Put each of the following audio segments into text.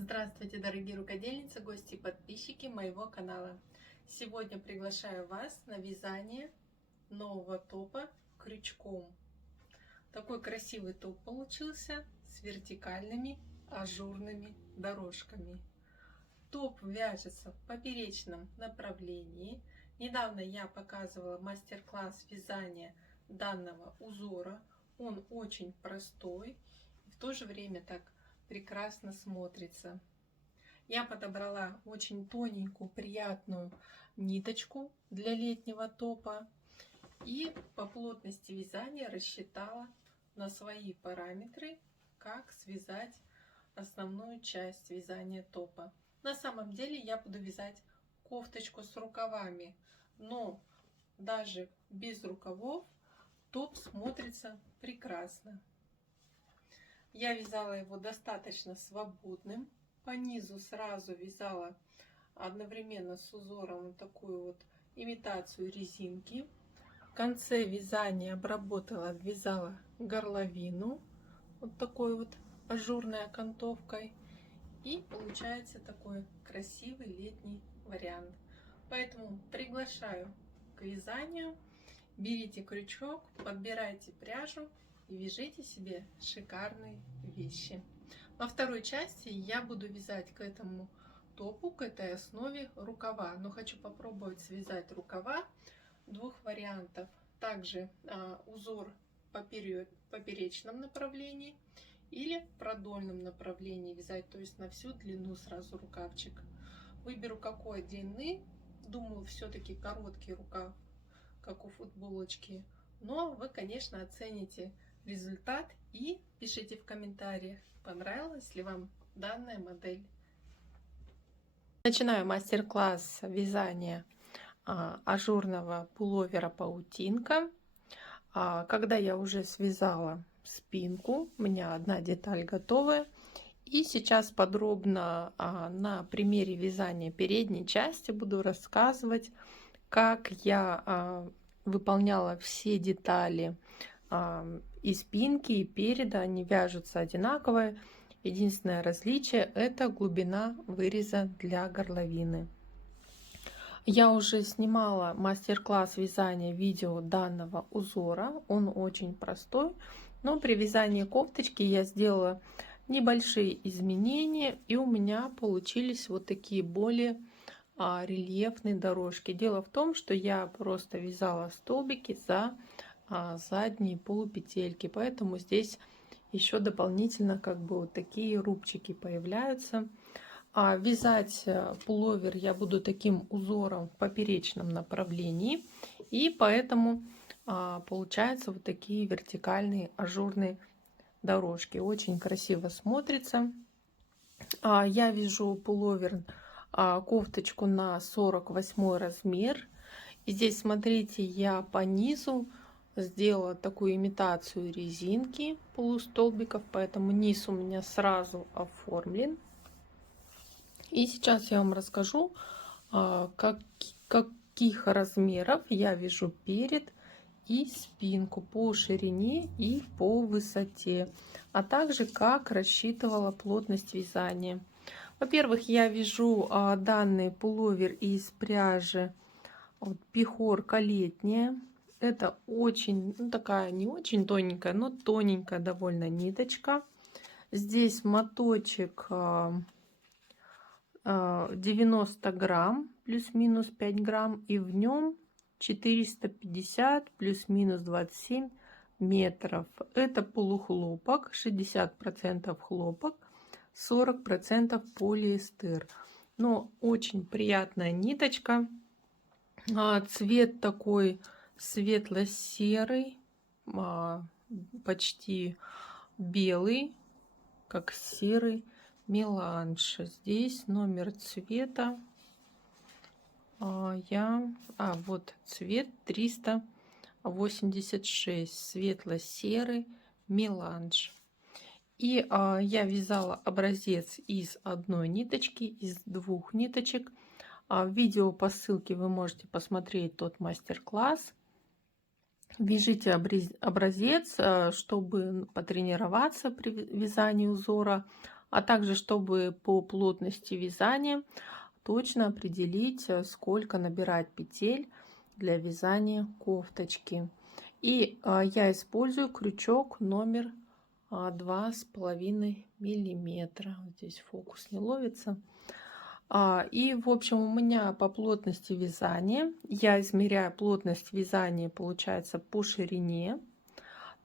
Здравствуйте, дорогие рукодельницы, гости и подписчики моего канала. Сегодня приглашаю вас на вязание нового топа крючком. Такой красивый топ получился с вертикальными ажурными дорожками. Топ вяжется в поперечном направлении. Недавно я показывала мастер-класс вязания данного узора. Он очень простой и в то же время так прекрасно смотрится. Я подобрала очень тоненькую, приятную ниточку для летнего топа и по плотности вязания рассчитала на свои параметры, как связать основную часть вязания топа. На самом деле я буду вязать кофточку с рукавами, но даже без рукавов топ смотрится прекрасно. Я вязала его достаточно свободным. По низу сразу вязала одновременно с узором вот такую вот имитацию резинки. В конце вязания обработала, обвязала горловину вот такой вот ажурной окантовкой. И получается такой красивый летний вариант. Поэтому приглашаю к вязанию. Берите крючок, подбирайте пряжу и вяжите себе шикарные вещи. Во второй части я буду вязать к этому топу, к этой основе рукава. Но хочу попробовать связать рукава двух вариантов. Также узор в поперечном направлении или в продольном направлении вязать, то есть на всю длину сразу рукавчик. Выберу какой длины. Думаю, все-таки короткий рукав, как у футболочки. Но вы, конечно, оцените результат и пишите в комментариях, понравилась ли вам данная модель. Начинаю мастер-класс вязания ажурного пуловера паутинка. Когда я уже связала спинку, у меня одна деталь готовая. И сейчас подробно на примере вязания передней части буду рассказывать, как я выполняла все детали и спинки, и переда. Они вяжутся одинаково. Единственное различие — это глубина выреза для горловины. Я уже снимала мастер-класс вязания видео данного узора. Он очень простой, но при вязании кофточки я сделала небольшие изменения, и у меня получились вот такие более рельефные дорожки. Дело в том, что я просто вязала столбики за задние полупетельки, поэтому здесь еще дополнительно как бы вот такие рубчики появляются. Вязать пуловер я буду таким узором в поперечном направлении, и поэтому получаются вот такие вертикальные ажурные дорожки. Очень красиво смотрится. Я вяжу пуловер, кофточку на 48 размер. И здесь, смотрите, я по низу сделала такую имитацию резинки полустолбиков, поэтому низ у меня сразу оформлен. И сейчас я вам расскажу, каких размеров я вяжу перед и спинку по ширине и по высоте, а также как рассчитывала плотность вязания. Во-первых, я вяжу данный пуловер из пряжи пихорка летняя. Это очень такая не очень тоненькая, но тоненькая довольно ниточка. Здесь моточек 90 грамм плюс-минус 5 грамм, и в нем 450 плюс-минус 27 метров. Это полухлопок, 60% хлопок, 40% полиэстер. Но очень приятная ниточка. Цвет такой светло-серый, почти белый, как серый меланж. Здесь номер цвета вот цвет 386, светло-серый меланж. И я вязала образец из одной ниточки, из двух ниточек. В видео по ссылке вы можете посмотреть тот мастер-класс. Вяжите образец, чтобы потренироваться при вязании узора а также чтобы по плотности вязания точно определить, сколько набирать петель для вязания кофточки. И я использую крючок номер 2,5 миллиметра. Вот здесь фокус не ловится. И в общем у меня по плотности вязания, я измеряю плотность вязания, получается, по ширине,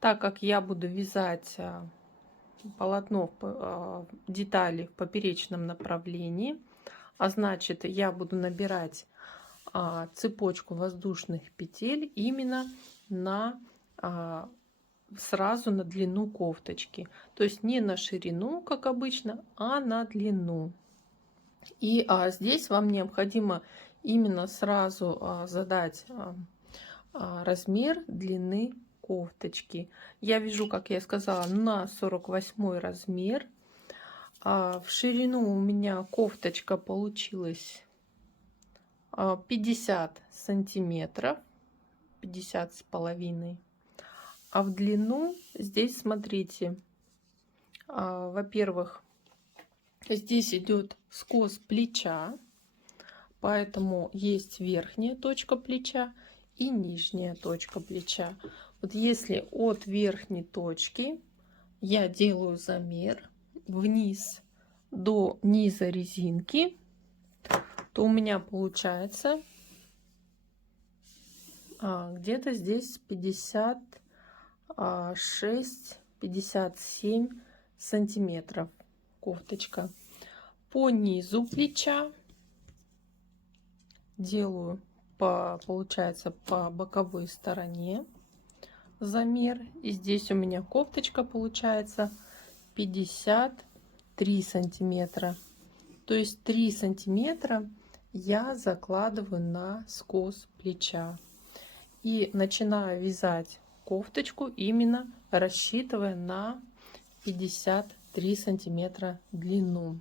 так как я буду вязать полотно, детали в поперечном направлении, а значит я буду набирать цепочку воздушных петель именно на сразу на длину кофточки, то есть не на ширину, как обычно, а на длину. И здесь вам необходимо именно сразу задать размер длины кофточки. Я вяжу, как я сказала, на 48 размер. В ширину у меня кофточка получилась 50 сантиметров, 50 с половиной. А в длину здесь, смотрите, во-первых, здесь идет скос плеча, поэтому есть верхняя точка плеча и нижняя точка плеча. Вот если от верхней точки я делаю замер вниз до низа резинки, то у меня получается где-то здесь 56-57 сантиметров кофточка. По низу плеча делаю получается по боковой стороне замер, и здесь у меня кофточка получается 53 сантиметра, то есть 3 сантиметра я закладываю на скос плеча и начинаю вязать кофточку, именно рассчитывая на 53 сантиметра длину.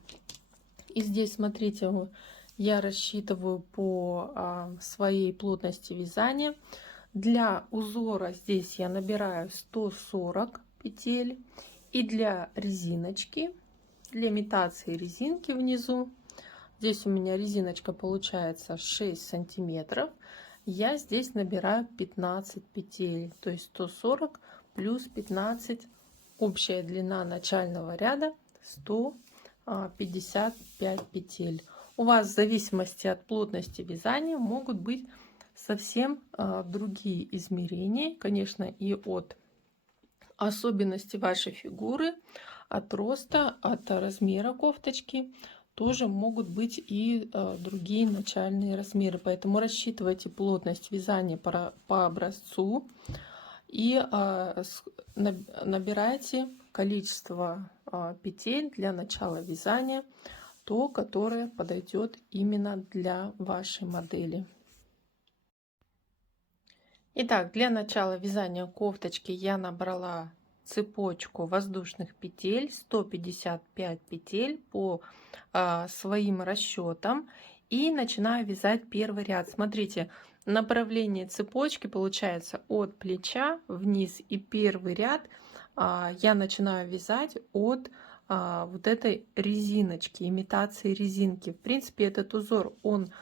И здесь, смотрите, я рассчитываю по своей плотности вязания. Для узора здесь я набираю 140 петель. И для резиночки, для имитации резинки внизу, здесь у меня резиночка получается 6 сантиметров, я здесь набираю 15 петель, то есть 140 плюс 15, общая длина начального ряда 155 петель. У вас в зависимости от плотности вязания могут быть совсем другие измерения, конечно, и от особенностей вашей фигуры, от роста, от размера кофточки тоже могут быть и другие начальные размеры. Поэтому рассчитывайте плотность вязания по образцу и набирайте количество петель для начала вязания, то, которое подойдет именно для вашей модели. Итак, для начала вязания кофточки я набрала цепочку воздушных петель, 155 петель по своим расчетам, и начинаю вязать первый ряд. Смотрите, направление цепочки получается от плеча вниз, и первый ряд я начинаю вязать от вот этой резиночки, имитации резинки. В принципе, этот узор, он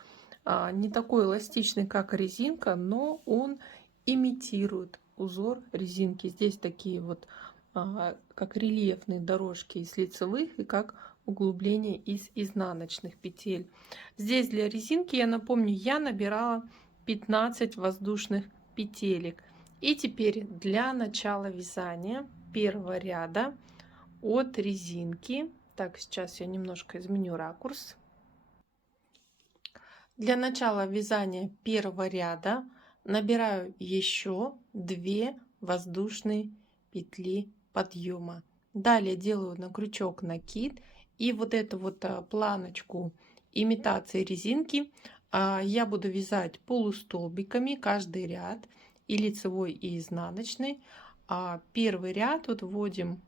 не такой эластичный, как резинка, но он имитирует узор резинки. Здесь такие вот как рельефные дорожки из лицевых и как углубление из изнаночных петель. Здесь для резинки, я напомню, я набирала 15 воздушных петелек. И теперь для начала вязания первого ряда от резинки, так, сейчас я немножко изменю ракурс. Для начала вязания первого ряда набираю еще 2 воздушные петли подъема. Далее делаю на крючок накид, и вот эту вот планочку имитации резинки я буду вязать полустолбиками каждый ряд, и лицевой, и изнаночный. Первый ряд вот вводим,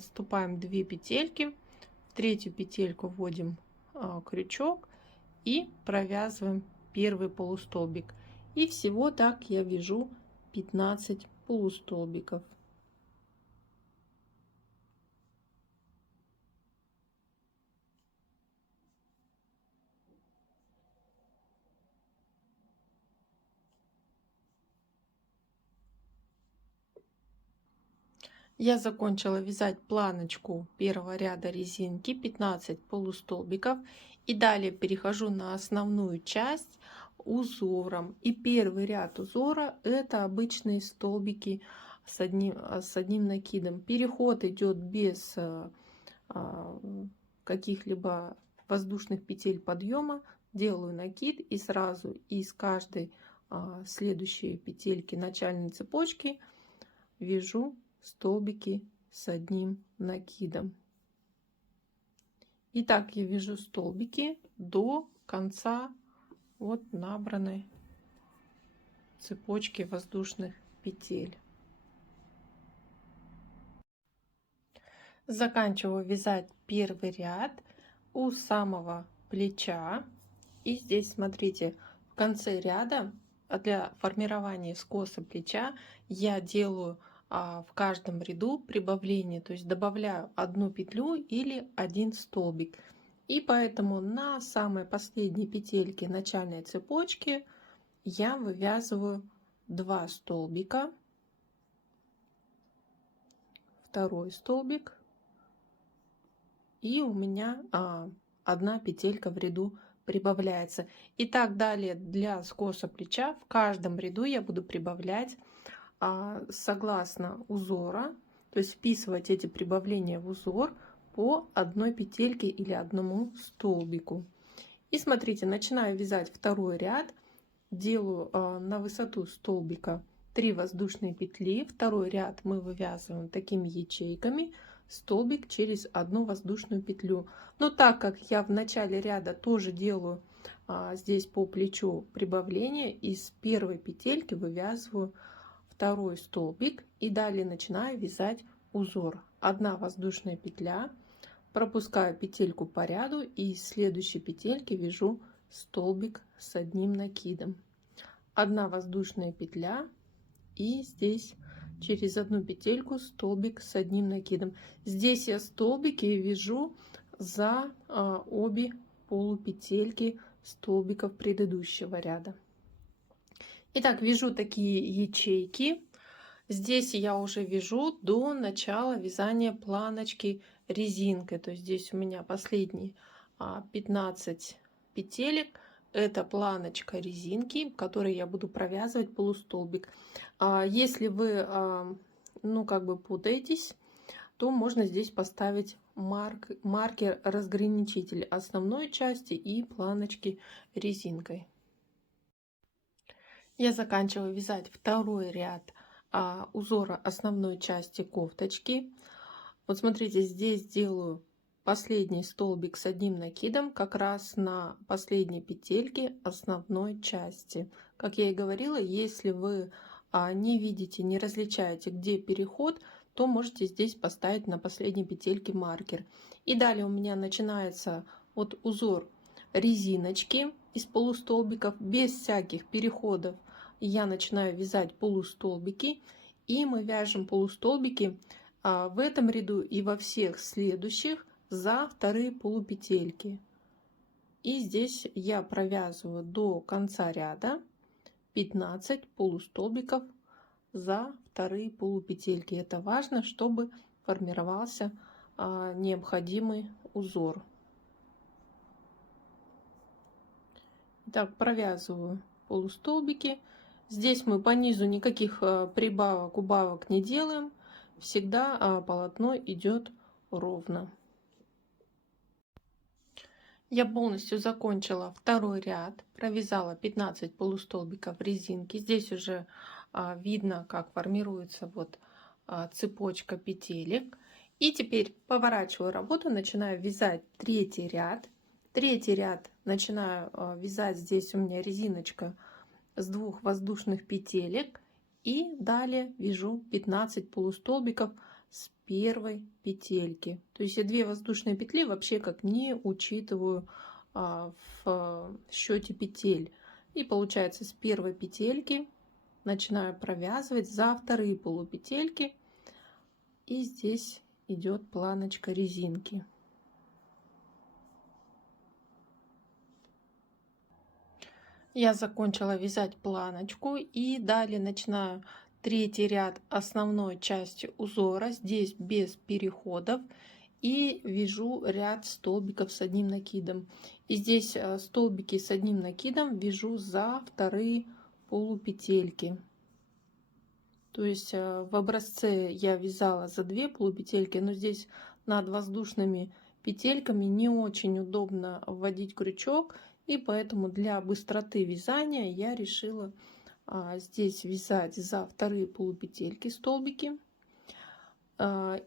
ступаем 2 петельки, в третью петельку вводим крючок и провязываем первый полустолбик. И всего так я вяжу 15 полустолбиков. Я закончила вязать планочку первого ряда резинки, 15 полустолбиков. И далее перехожу на основную часть узором. И первый ряд узора это обычные столбики с одним накидом. Переход идет без а, каких-либо воздушных петель подъема. Делаю накид и сразу из каждой следующей петельки начальной цепочки вяжу столбики с одним накидом. И так я вяжу столбики до конца вот набранной цепочки воздушных петель. Заканчиваю вязать первый ряд у самого плеча. И здесь, смотрите, в конце ряда для формирования скоса плеча я делаю в каждом ряду прибавление, то есть добавляю одну петлю или один столбик. И поэтому на самой последней петельке начальной цепочки я вывязываю 2 столбика, второй столбик, и у меня одна петелька в ряду прибавляется. И так далее для скоса плеча. В каждом ряду я буду прибавлять согласно узора, то есть вписывать эти прибавления в узор по одной петельке или одному столбику. И смотрите, начинаю вязать второй ряд, делаю на высоту столбика 3 воздушные петли. Второй ряд мы вывязываем такими ячейками, столбик через одну воздушную петлю. Но так как я в начале ряда тоже делаю здесь по плечу прибавление, из первой петельки вывязываю второй столбик и далее начинаю вязать узор. Одна воздушная петля, пропускаю петельку по ряду и из следующей петельки вяжу столбик с одним накидом. Одна воздушная петля и здесь через одну петельку столбик с одним накидом. Здесь я столбики вяжу за обе полупетельки столбиков предыдущего ряда. Итак, вяжу такие ячейки. Здесь я уже вяжу до начала вязания планочки резинкой. То есть здесь у меня последние 15 петелек. Это планочка резинки, в которой я буду провязывать полустолбик. Если вы путаетесь, то можно здесь поставить маркер разграничитель основной части и планочки резинкой. Я заканчиваю вязать второй ряд узора основной части кофточки. Вот смотрите, здесь делаю последний столбик с одним накидом как раз на последней петельке основной части. Как я и говорила, если вы не видите, не различаете, где переход, то можете здесь поставить на последней петельке маркер. И далее у меня начинается вот узор резиночки из полустолбиков без всяких переходов. Я начинаю вязать полустолбики, и мы вяжем полустолбики в этом ряду и во всех следующих за вторые полупетельки. И здесь я провязываю до конца ряда 15 полустолбиков за вторые полупетельки. Это важно, чтобы формировался необходимый узор. Так, провязываю полустолбики. Здесь мы по низу никаких прибавок, убавок не делаем. Всегда полотно идет ровно. Я полностью закончила второй ряд, провязала 15 полустолбиков резинки. Здесь уже видно, как формируется вот цепочка петелек. И теперь поворачиваю работу, начинаю вязать третий ряд. Третий ряд начинаю вязать, здесь у меня резиночка с 2 воздушных петелек, и далее вяжу 15 полустолбиков с первой петельки. То есть я 2 воздушные петли вообще как не учитываю в счете петель. И получается, с первой петельки начинаю провязывать за вторые полупетельки, и здесь идет планочка резинки. Я закончила вязать планочку, и далее начинаю третий ряд основной части узора, здесь без переходов, и вяжу ряд столбиков с одним накидом. И здесь столбики с одним накидом вяжу за вторые полупетельки. То есть в образце я вязала за 2 полупетельки, но здесь над воздушными петельками не очень удобно вводить крючок, и поэтому для быстроты вязания я решила здесь вязать за вторые полупетельки столбики.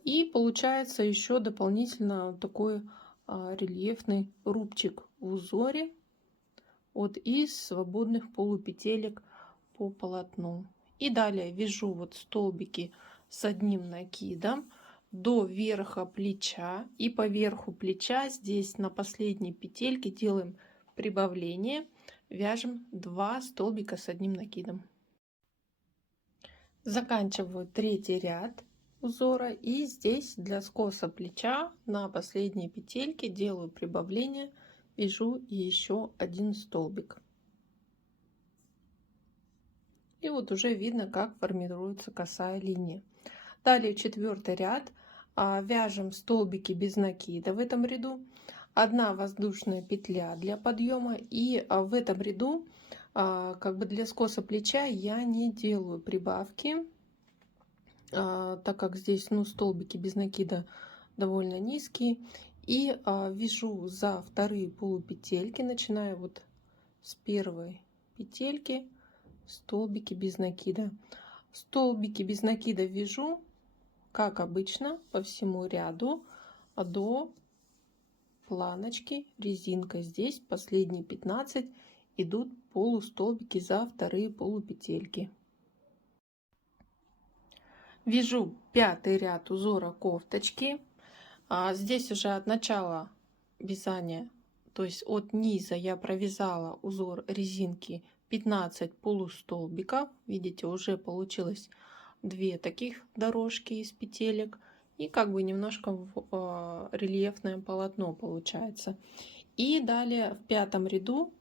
И получается еще дополнительно такой рельефный рубчик в узоре вот из свободных полупетелек по полотну. И далее вяжу вот столбики с одним накидом до верха плеча, и по верху плеча здесь на последней петельке делаем прибавление, вяжем 2 столбика с одним накидом. Заканчиваю третий ряд узора, и здесь для скоса плеча на последней петельке делаю прибавление, вяжу еще 1 столбик. И вот уже видно, как формируется косая линия. Далее четвертый ряд, вяжем столбики без накида в этом ряду, 1 воздушная петля для подъема, и в этом ряду как бы для скоса плеча я не делаю прибавки, так как здесь столбики без накида довольно низкие, и вяжу за вторые полупетельки, начиная вот с первой петельки, столбики без накида. Столбики без накида вяжу как обычно по всему ряду до планочки резинкой. Здесь последние 15 идут полустолбики за вторые полупетельки. Вяжу 5-й ряд узора кофточки. Здесь уже от начала вязания, то есть от низа, я провязала узор резинки 15 полустолбиков. Видите, уже получилось 2 таких дорожки из петелек, и как бы немножко рельефное полотно получается. И далее в 5-м ряду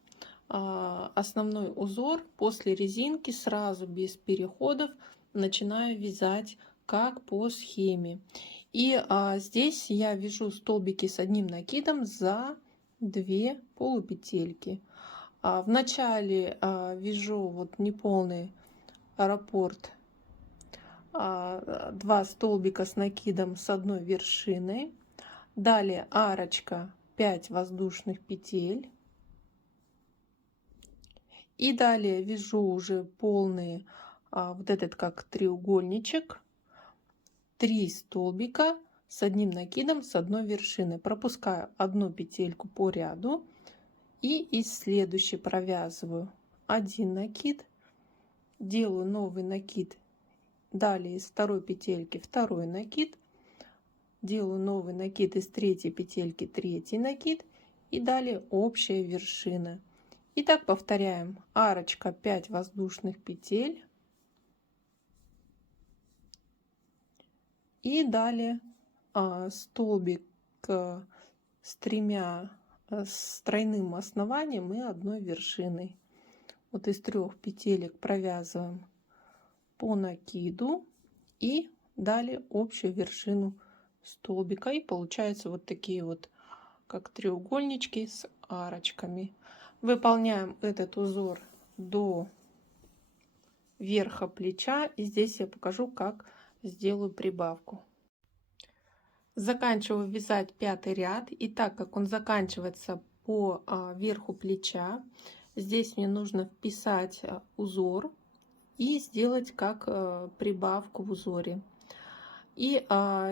основной узор после резинки сразу без переходов начинаю вязать как по схеме. И здесь я вяжу столбики с одним накидом за 2 полупетельки. В начале вяжу вот неполный раппорт, 2 столбика с накидом с одной вершиной. Далее арочка, 5 воздушных петель. И далее вяжу уже полные вот этот как треугольничек, 3 столбика с одним накидом с одной вершины. Пропускаю 1 петельку по ряду и из следующей провязываю 1 накид, делаю новый накид, далее из 2 петельки 2 накид, делаю новый накид из 3 петельки 3 накид, и далее общая вершина. И так повторяем. Арочка, 5 воздушных петель. И далее столбик с 3 с тройным основанием и 1 вершиной. Вот из 3 петелек провязываем по накиду и далее общую вершину столбика. И получается вот такие вот как треугольнички с арочками. Выполняем этот узор до верха плеча, и здесь я покажу, как сделаю прибавку. Заканчиваю вязать 5-й ряд, и так как он заканчивается по верху плеча, здесь мне нужно вписать узор и сделать как прибавку в узоре. И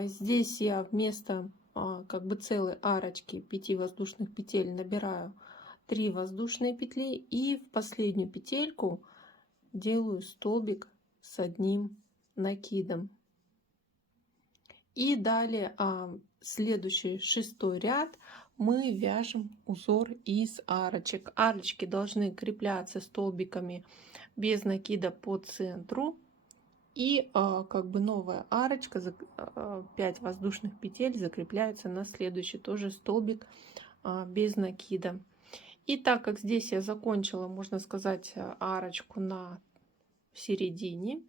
здесь я вместо как бы целой арочки 5 воздушных петель набираю 3 воздушные петли, и в последнюю петельку делаю столбик с одним накидом. И далее следующий 6-й ряд мы вяжем узор из арочек. Арочки должны крепляться столбиками без накида по центру, и как бы новая арочка, 5 воздушных петель закрепляются на следующий тоже столбик без накида. И так как здесь я закончила, можно сказать, арочку на середине,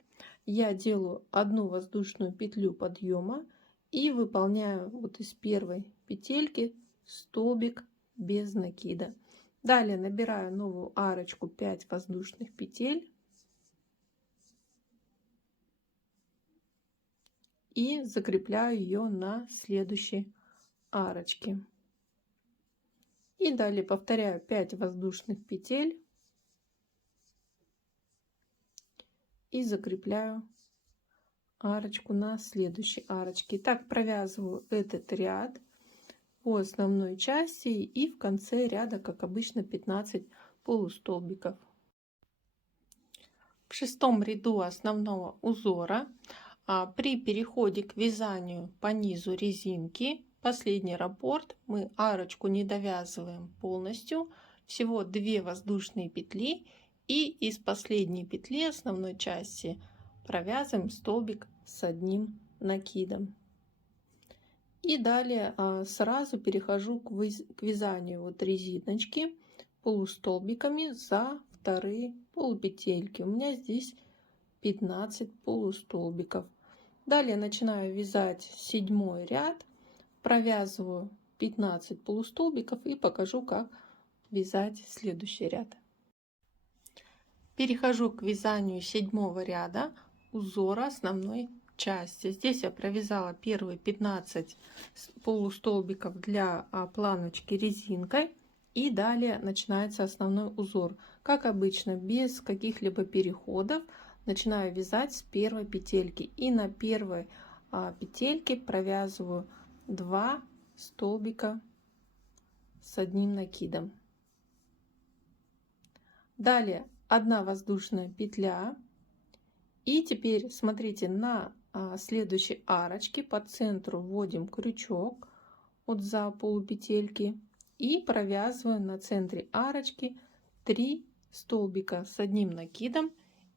я делаю одну воздушную петлю подъема и выполняю вот из первой петельки столбик без накида. Далее набираю новую арочку 5 воздушных петель и закрепляю ее на следующей арочке. И далее повторяю 5 воздушных петель и закрепляю арочку на следующей арочке. Так провязываю этот ряд по основной части и в конце ряда, как обычно, 15 полустолбиков. В шестом ряду основного узора при переходе к вязанию по низу резинки, последний раппорт, мы арочку не довязываем полностью, всего 2 воздушные петли, и из последней петли основной части провязываем столбик с одним накидом. И далее сразу перехожу к вязанию вот резиночки полустолбиками за вторые полупетельки. У меня здесь 15 полустолбиков. Далее начинаю вязать 7 ряд, провязываю 15 полустолбиков и покажу, как вязать следующий ряд. Перехожу к вязанию 7 ряда узора основной части. Здесь я провязала первые 15 полустолбиков для планочки резинкой, и далее начинается основной узор. Как обычно, без каких-либо переходов начинаю вязать с первой петельки, и на первой петельке провязываю 2 столбика с одним накидом. Далее 1 воздушная петля, и теперь смотрите, на следующей арочке по центру вводим крючок вот за полупетельки и провязываем на центре арочки 3 столбика с одним накидом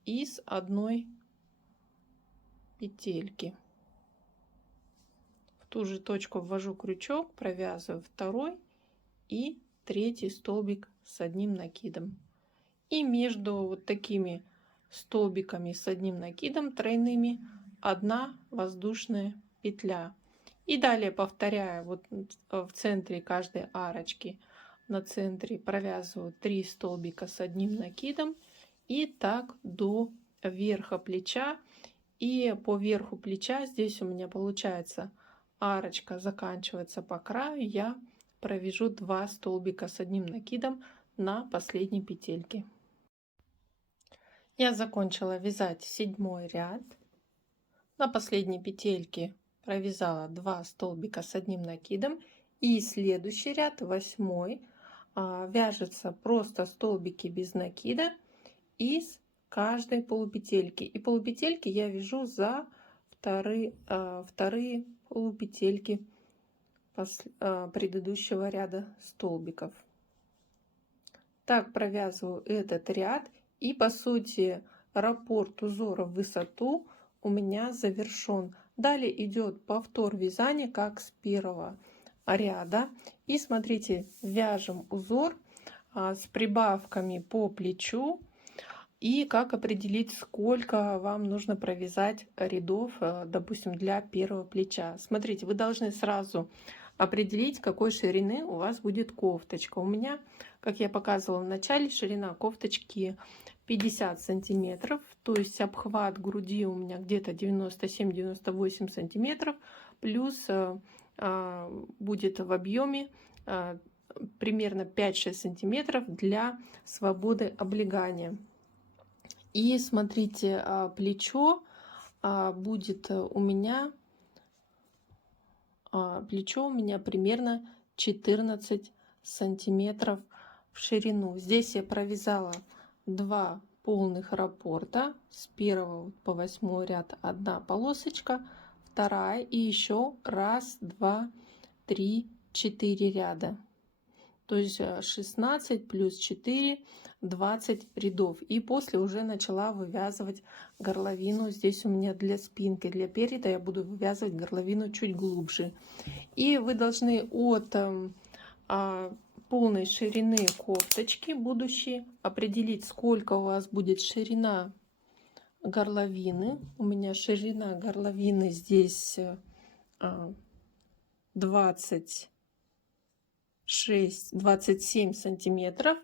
из одной петельки. В ту же точку ввожу крючок, провязываю 2 и 3 столбик с одним накидом. И между вот такими столбиками с одним накидом тройными 1 воздушная петля. И далее повторяю вот в центре каждой арочки, на центре провязываю 3 столбика с одним накидом, и так до верха плеча. И по верху плеча здесь у меня получается арочка заканчивается по краю, я провяжу 2 столбика с одним накидом на последней петельке. Я закончила вязать 7 ряд. На последней петельке провязала 2 столбика с одним накидом, и следующий ряд, 8, вяжется просто столбики без накида из каждой полупетельки. И полупетельки я вяжу за вторые полупетельки предыдущего ряда столбиков. Так провязываю этот ряд, и по сути раппорт узора в высоту у меня завершен. Далее идет повтор вязания, как с первого ряда. И смотрите, вяжем узор с прибавками по плечу. И как определить, сколько вам нужно провязать рядов, допустим, для первого плеча. Смотрите, вы должны сразу определить, какой ширины у вас будет кофточка. У меня, как я показывала в начале, ширина кофточки 50 сантиметров, то есть обхват груди у меня где-то 97-98 сантиметров, плюс будет в объеме примерно 5-6 сантиметров для свободы облегания. И смотрите, плечо будет у меня примерно 14 сантиметров в ширину. Здесь я провязала 2 полных раппорта, с 1 по 8 ряд 1 полосочка, 2 и еще 1, 2, 3, 4 ряда. То есть 16 плюс 4, 20 рядов. И после уже начала вывязывать горловину. Здесь у меня для спинки, для переда я буду вывязывать горловину чуть глубже. И вы должны от полной ширины кофточки будущей определить, сколько у вас будет ширина горловины. У меня ширина горловины здесь 27 сантиметров.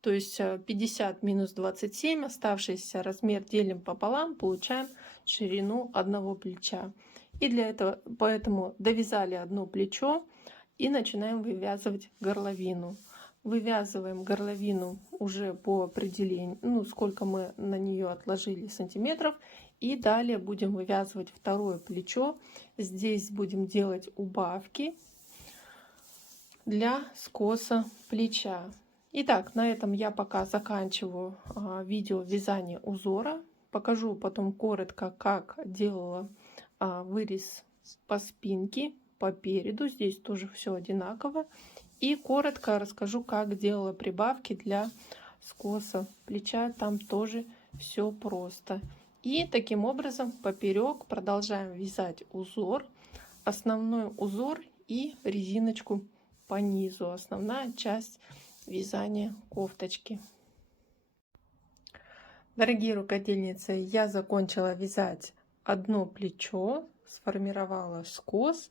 То есть 50 минус 27, оставшийся размер делим пополам, получаем ширину одного плеча. И для этого, поэтому довязали одно плечо и начинаем вывязывать горловину. Вывязываем горловину уже по определению, ну, сколько мы на нее отложили сантиметров. И далее будем вывязывать второе плечо. Здесь будем делать убавки для скоса плеча. Итак, на этом я пока заканчиваю видео вязания узора. Покажу потом коротко, как делала вырез по спинке, по переду. Здесь тоже все одинаково. И коротко расскажу, как делала прибавки для скоса плеча. Там тоже все просто. И таким образом поперек продолжаем вязать узор, основной узор и резиночку по низу. Основная часть вязания кофточки. Дорогие рукодельницы, я закончила вязать одно плечо, сформировала скос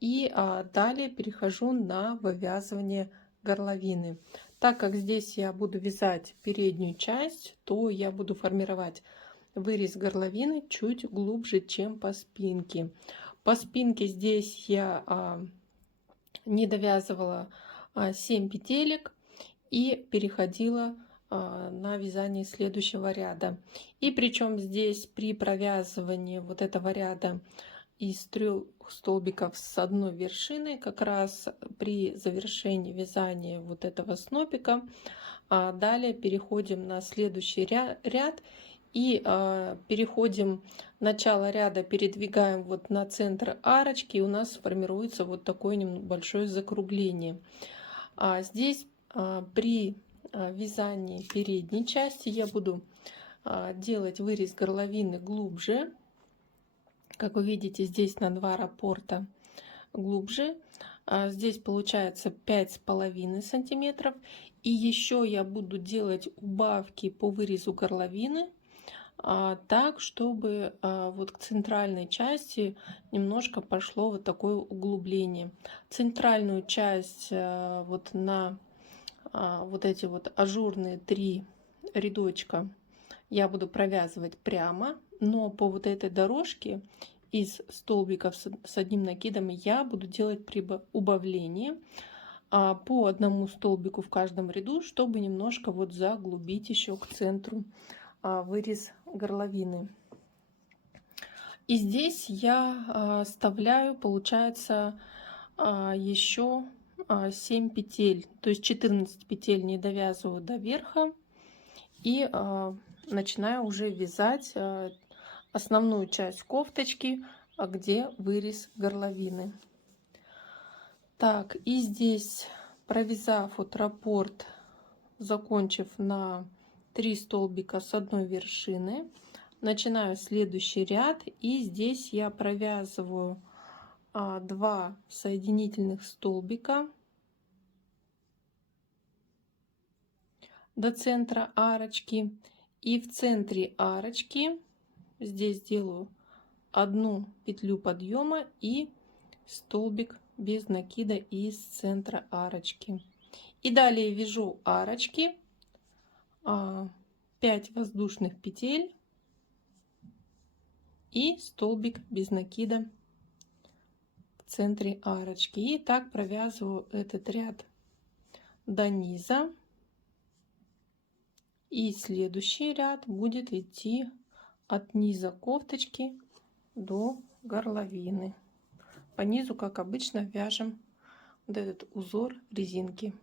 и далее перехожу на вывязывание горловины. Так как здесь я буду вязать переднюю часть, то я буду формировать вырез горловины чуть глубже, чем по спинке. По спинке здесь я не довязывала 7 петелек и переходила на вязание следующего ряда. И причем здесь при провязывании вот этого ряда из 3 столбиков с одной вершины, как раз при завершении вязания вот этого снопика, далее переходим на следующий ряд и переходим, начало ряда передвигаем вот на центр арочки, и у нас формируется вот такое небольшое закругление. Здесь при вязании передней части я буду делать вырез горловины глубже. Как вы видите, здесь на 2 раппорта глубже. Здесь получается 5,5 сантиметров. И еще я буду делать убавки по вырезу горловины, так, чтобы вот к центральной части немножко пошло вот такое углубление. Центральную часть вот на вот эти вот ажурные 3 рядочка я буду провязывать прямо, но по вот этой дорожке из столбиков с одним накидом я буду делать убавление по одному столбику в каждом ряду, чтобы немножко вот заглубить еще к центру вырез горловины. И здесь я оставляю, получается, еще 7 петель, то есть 14 петель не довязываю до верха и начинаю уже вязать основную часть кофточки, где вырез горловины. Так, и здесь, провязав вот раппорт, закончив на 3 столбика с одной вершины, начинаю следующий ряд, и здесь я провязываю 2 соединительных столбика до центра арочки, и в центре арочки здесь делаю 1 петлю подъема и столбик без накида из центра арочки. И далее вяжу арочки, 5 воздушных петель и столбик без накида в центре арочки. И так провязываю этот ряд до низа. И следующий ряд будет идти от низа кофточки до горловины. По низу, как обычно, вяжем вот этот узор резинки.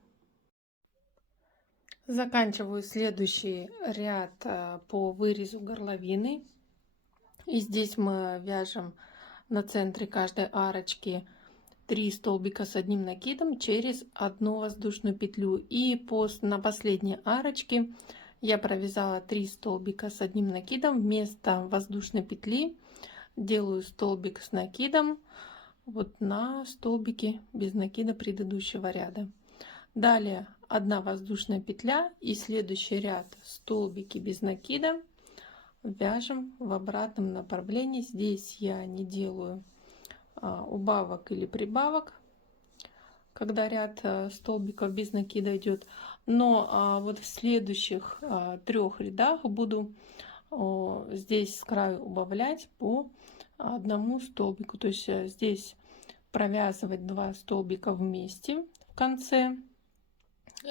Заканчиваю следующий ряд по вырезу горловины. И здесь мы вяжем на центре каждой арочки 3 столбика с одним накидом через 1 воздушную петлю. И на последней арочке я провязала 3 столбика с одним накидом. Вместо воздушной петли делаю столбик с накидом вот на столбике без накида предыдущего ряда. Далее 1 воздушная петля и следующий ряд столбики без накида, вяжем в обратном направлении. Здесь я не делаю убавок или прибавок, когда ряд столбиков без накида идет, но вот в следующих 3 рядах буду здесь с краю убавлять по одному столбику. То есть здесь провязывать 2 столбика вместе в конце.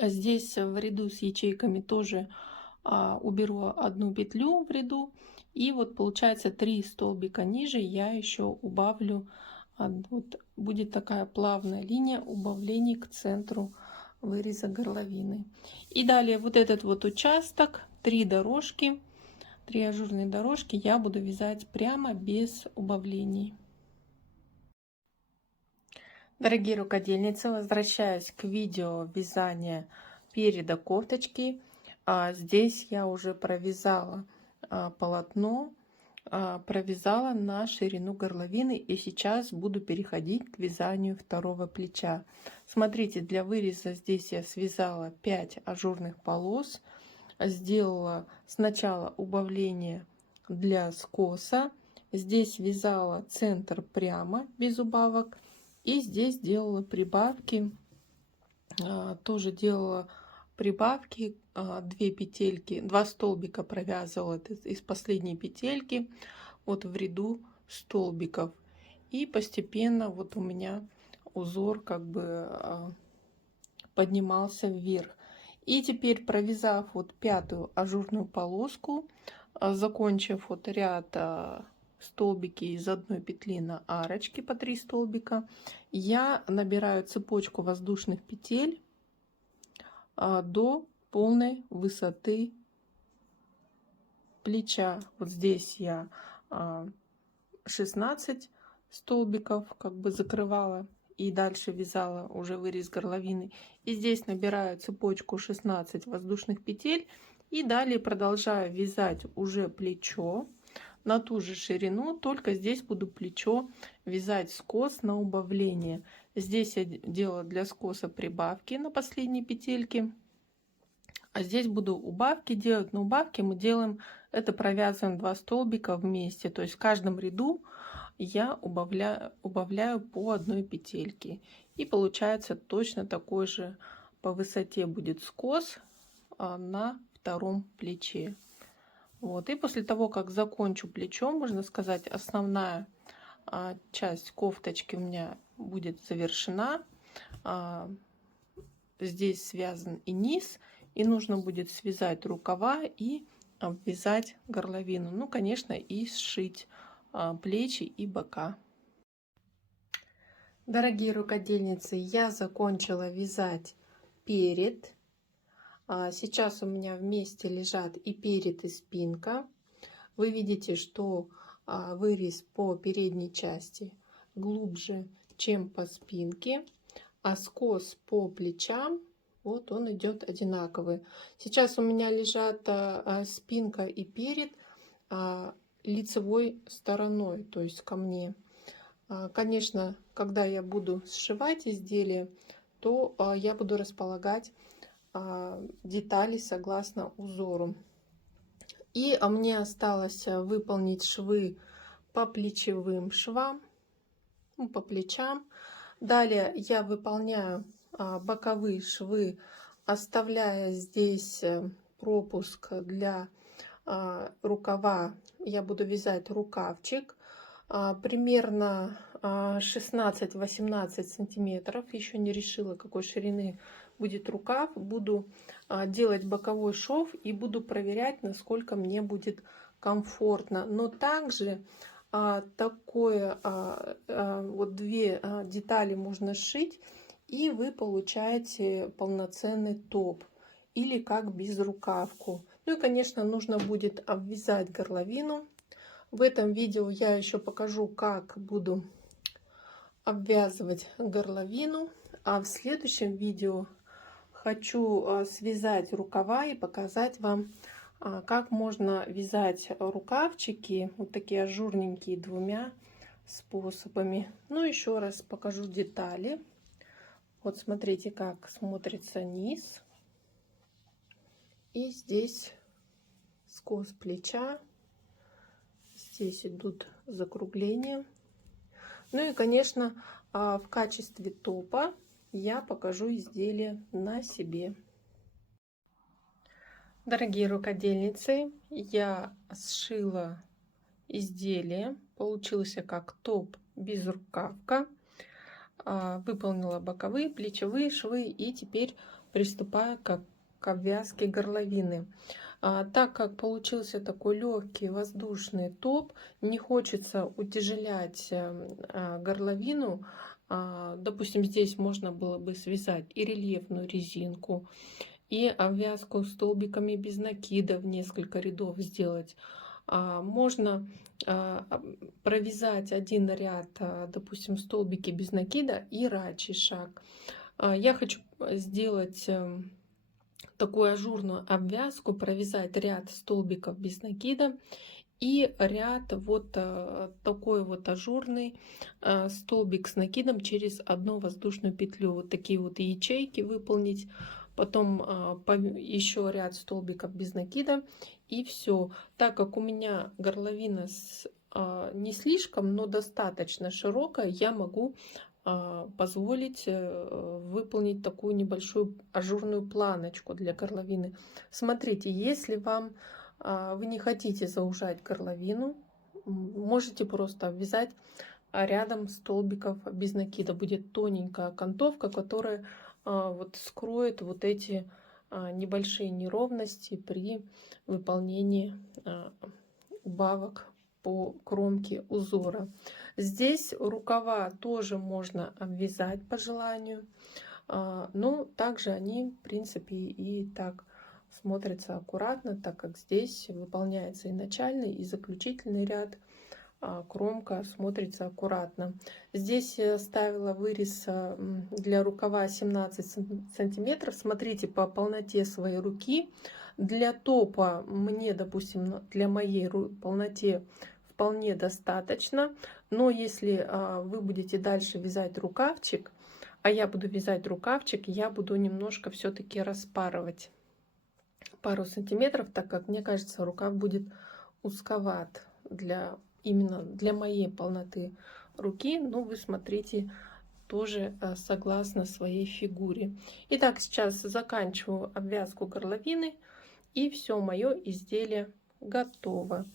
Здесь в ряду с ячейками тоже уберу 1 петлю в ряду, и вот получается 3 столбика ниже я еще убавлю. Вот будет такая плавная линия убавлений к центру выреза горловины. И далее вот этот вот участок, 3 дорожки, 3 ажурные дорожки я буду вязать прямо без убавлений. Дорогие рукодельницы, возвращаясь к видео вязания переда кофточки, здесь я уже провязала полотно, провязала на ширину горловины, и сейчас буду переходить к вязанию второго плеча. Смотрите, для выреза здесь я связала 5 ажурных полос, сделала сначала убавление для скоса, здесь вязала центр прямо без убавок, и здесь делала прибавки, тоже делала прибавки, 2 петельки, 2 столбика провязывала из последней петельки вот в ряду столбиков, и постепенно вот у меня узор как бы поднимался вверх. И теперь, провязав вот 5-ю ажурную полоску, закончив вот ряд столбики из 1 петли на арочки по 3 столбика, я набираю цепочку воздушных петель до полной высоты плеча. Вот здесь я 16 столбиков как бы закрывала и дальше вязала уже вырез горловины, и здесь набираю цепочку 16 воздушных петель и далее продолжаю вязать уже плечо на ту же ширину, только здесь буду плечо вязать скос на убавление. Здесь я делала для скоса прибавки на последней петельке, а здесь буду убавки делать. На убавки мы делаем это, провязываем 2 столбика вместе, то есть в каждом ряду я убавляю по 1 петельке, и получается точно такой же по высоте будет скос на втором плече. Вот, и после того, как закончу плечо, можно сказать, основная часть кофточки у меня будет завершена. Здесь связан и низ, и нужно будет связать рукава и обвязать горловину. Ну, конечно, и сшить плечи и бока. Дорогие рукодельницы, я закончила вязать перед. Сейчас у меня вместе лежат и перед, и спинка. Вы видите, что вырез по передней части глубже, чем по спинке, а скос по плечам, вот он идет одинаковый. Сейчас у меня лежат спинка и перед лицевой стороной, то есть ко мне. Конечно, когда я буду сшивать изделие, то я буду располагать детали согласно узору. И мне осталось выполнить швы по плечевым швам, по плечам. Далее я выполняю боковые швы, оставляя здесь пропуск для рукава. Я буду вязать рукавчик примерно 16-18 сантиметров. Еще не решила, какой ширины будет рукав. Буду делать боковой шов и буду проверять, насколько мне будет комфортно. Но также такое вот 2 детали можно сшить, и вы получаете полноценный топ или как безрукавку. Ну и, конечно, нужно будет обвязать горловину. В этом видео я еще покажу, как буду обвязывать горловину, а в следующем видео хочу связать рукава и показать вам, как можно вязать рукавчики, вот такие ажурненькие, 2 способами. Ну, еще раз покажу детали. Вот смотрите, как смотрится низ. И здесь скос плеча. Здесь идут закругления. Ну и, конечно, в качестве топа я покажу изделие на себе. Дорогие рукодельницы, я сшила изделие. Получился как топ безрукавка. Выполнила боковые, плечевые швы и теперь приступаю к обвязке горловины. Так как получился такой легкий воздушный топ, не хочется утяжелять горловину. Допустим, здесь можно было бы связать и рельефную резинку, и обвязку столбиками без накида в несколько рядов сделать. Можно провязать один ряд, допустим, столбики без накида и рачий шаг. Я хочу сделать такую ажурную обвязку, провязать ряд столбиков без накида и ряд вот такой вот ажурный столбик с накидом через одну воздушную петлю. Вот такие вот ячейки выполнить. Потом еще ряд столбиков без накида, и все. Так как у меня горловина не слишком, но достаточно широкая, я могу позволить выполнить такую небольшую ажурную планочку для горловины. Смотрите, если вы не хотите заужать горловину, можете просто обвязать рядом столбиков без накида. Будет тоненькая окантовка, которая вот скроет вот эти небольшие неровности при выполнении убавок по кромке узора. Здесь рукава тоже можно обвязать по желанию, но также они в принципе и так смотрятся аккуратно, так как здесь выполняется и начальный, и заключительный ряд. Кромка смотрится аккуратно. Здесь я ставила вырез для рукава 17 сантиметров. Смотрите по полноте своей руки. Для топа мне, допустим, для моей полноте вполне достаточно. Но если вы будете дальше вязать рукавчик, а я буду вязать рукавчик, я буду немножко все-таки распарывать пару сантиметров, так как мне кажется, рукав будет узковат именно для моей полноты руки. Но вы смотрите тоже согласно своей фигуре. Итак, сейчас заканчиваю обвязку горловины, и все, мое изделие готово.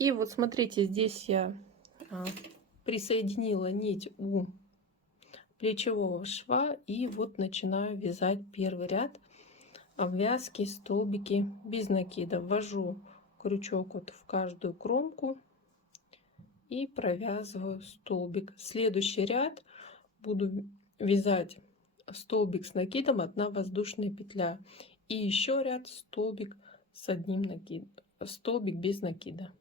И вот смотрите, здесь я присоединила нить у плечевого шва, и вот начинаю вязать первый ряд обвязки столбики без накида. Ввожу крючок вот в каждую кромку и провязываю столбик. Следующий ряд буду вязать столбик с накидом, 1 воздушная петля, и еще ряд столбик с одним накидом, столбик без накида.